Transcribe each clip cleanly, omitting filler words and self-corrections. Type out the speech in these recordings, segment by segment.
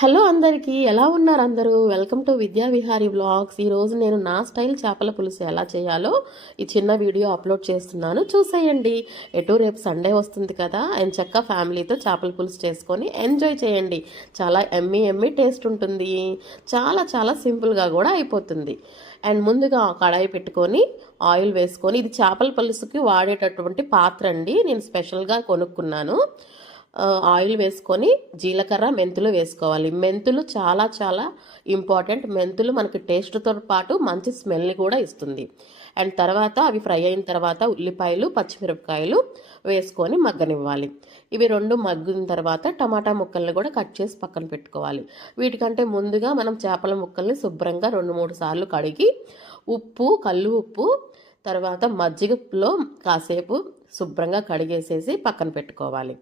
Hello అందరికీ, ఎలా ఉన్నారు అందరూ? వెల్కమ్ టు విద్యా విహారీ వ్లాగ్స్. ఈరోజు నేను నా స్టైల్ చేపల పులుసు ఎలా చేయాలో ఈ చిన్న వీడియో అప్లోడ్ చేస్తున్నాను, చూసేయండి. ఎటు రేపు సండే వస్తుంది కదా, ఎంచక్కా ఫ్యామిలీతో చేపల పులుసు చేసుకొని ఎంజాయ్ చేయండి. చాలా ఎమ్మీ టేస్ట్ ఉంటుంది. చాలా చాలా సింపుల్గా కూడా అయిపోతుంది. అండ్ ముందుగా కడాయి పెట్టుకొని ఆయిల్ వేసుకొని, ఇది చేపల పులుసుకి వాడేటటువంటి పాత్ర అండి, నేను స్పెషల్గా కొనుక్కున్నాను. ఆయిల్ వేసుకొని జీలకర్ర మెంతులు వేసుకోవాలి. మెంతులు చాలా చాలా ఇంపార్టెంట్. మెంతులు మనకి టేస్ట్తో పాటు మంచి స్మెల్ని కూడా ఇస్తుంది. అండ్ తర్వాత అవి ఫ్రై అయిన తర్వాత ఉల్లిపాయలు పచ్చిమిరపకాయలు వేసుకొని మగ్గనివ్వాలి. ఇవి రెండు మగ్గిన తర్వాత టమాటా ముక్కల్ని కూడా కట్ చేసి పక్కన పెట్టుకోవాలి. వీటికంటే ముందుగా మనం చేపల ముక్కల్ని శుభ్రంగా 2-3 సార్లు కడిగి ఉప్పు, కల్లు ఉప్పు, తర్వాత మజ్జిగలో కాసేపు శుభ్రంగా కడిగేసేసి పక్కన పెట్టుకోవాలి.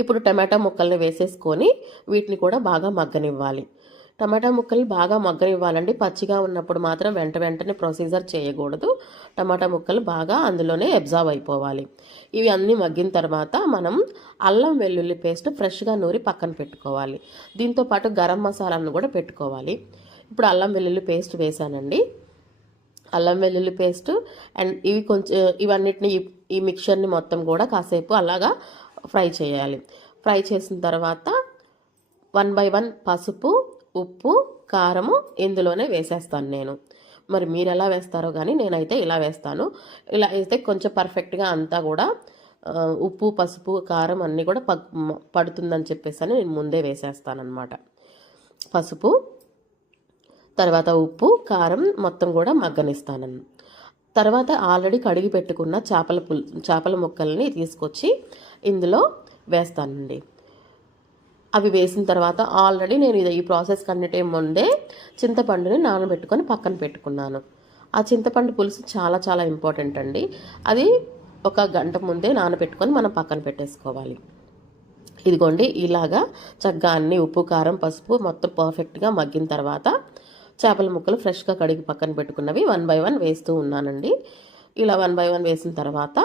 ఇప్పుడు టమాటా ముక్కల్ని వేసేసుకొని వీటిని కూడా బాగా మగ్గనివ్వాలి. టమాటా ముక్కలు బాగా మగ్గనివ్వాలండి. పచ్చిగా ఉన్నప్పుడు మాత్రం వెంటనే ప్రొసీజర్ చేయకూడదు. టమాటా ముక్కలు బాగా అందులోనే అబ్జార్బ్ అయిపోవాలి. ఇవి అన్నీ మగ్గిన తర్వాత మనం అల్లం వెల్లుల్లి పేస్ట్ ఫ్రెష్గా నూరి పక్కన పెట్టుకోవాలి. దీంతోపాటు గరం మసాలాను కూడా పెట్టుకోవాలి. ఇప్పుడు అల్లం వెల్లుల్లి పేస్ట్ వేసానండి. అల్లం వెల్లుల్లి పేస్ట్ అండ్ ఇవి కొంచెం ఇవన్నిటిని ఈ మిక్చర్ని మొత్తం కూడా కాసేపు అలాగా ఫ్రై చేయాలి. ఫ్రై చేసిన తర్వాత 1 by 1 పసుపు, ఉప్పు, కారము ఇందులోనే వేసేస్తాను నేను. మరి మీరు ఎలా వేస్తారో కానీ నేనైతే ఇలా వేస్తాను. ఇలా వేస్తే కొంచెం పర్ఫెక్ట్గా అంతా కూడా ఉప్పు, పసుపు, కారం అన్నీ కూడా పడుతుందని చెప్పేసి నేను ముందే వేసేస్తాను అనమాట. పసుపు, తర్వాత ఉప్పు, కారం మొత్తం కూడా మగ్గనిస్తాను. తర్వాత ఆల్రెడీ కడిగి పెట్టుకున్న చేపల ముక్కల్ని తీసుకొచ్చి ఇందులో వేస్తానండి. అవి వేసిన తర్వాత ఆల్రెడీ నేను ఈ ప్రాసెస్ కన్నిటి ముందే చింతపండుని నానబెట్టుకొని పక్కన పెట్టుకున్నాను. ఆ చింతపండు పులుసు చాలా చాలా ఇంపార్టెంట్ అండి. అది 1 గంట ముందే నానబెట్టుకొని మనం పక్కన పెట్టేసుకోవాలి. ఇదిగోండి, ఇలాగా చక్కగా అన్ని ఉప్పు, కారం, పసుపు మొత్తం పర్ఫెక్ట్గా మగ్గిన తర్వాత చేపల ముక్కలు ఫ్రెష్గా కడిగి పక్కన పెట్టుకున్నవి 1 by 1 వేస్తూ ఉన్నానండి. ఇలా 1 by 1 వేసిన తర్వాత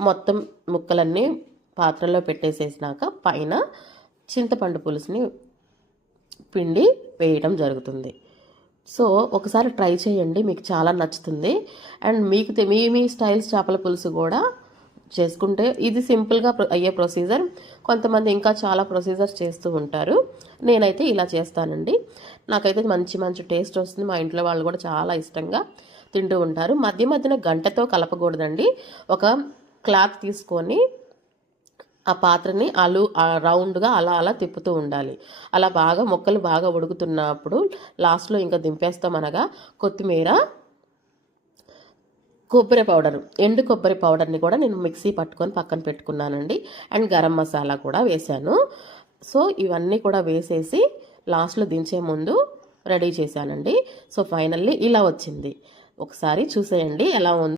మొత్తం ముక్కలన్నీ పాత్రలో పెట్టేసేసినాక పైన చింతపండు పులుసుని పిండి వేయడం జరుగుతుంది. సో ఒకసారి ట్రై చేయండి, మీకు చాలా నచ్చుతుంది. అండ్ మీకు మీ స్టైల్స్ చేపల పులుసు కూడా చేసుకుంటే ఇది సింపుల్గా అయ్యే ప్రొసీజర్. కొంతమంది ఇంకా చాలా ప్రొసీజర్స్ చేస్తూ ఉంటారు. నేనైతే ఇలా చేస్తానండి. నాకైతే మంచి టేస్ట్ వస్తుంది. మా ఇంట్లో వాళ్ళు కూడా చాలా ఇష్టంగా తింటూ ఉంటారు. మధ్యన గంటతో కలపకూడదండి. ఒక క్లాత్ తీసుకొని ఆ పాత్రని రౌండ్గా అలా తిప్పుతూ ఉండాలి. అలా బాగా ముక్కలు బాగా ఉడుకుతున్నప్పుడు లాస్ట్లో ఇంకా దింపేస్తాం అనగా కొత్తిమీర, కొబ్బరి పౌడర్, ఎండు కొబ్బరి పౌడర్ని కూడా నేను మిక్సీ పట్టుకొని పక్కన పెట్టుకున్నానండి. అండ్ గరం మసాలా కూడా వేశాను. సో ఇవన్నీ కూడా వేసేసి లాస్ట్లో దించే ముందు రెడీ చేశానండి. సో ఫైనల్లీ ఇలా వచ్చింది. ఒకసారి చూసేయండి ఎలా ఉంది.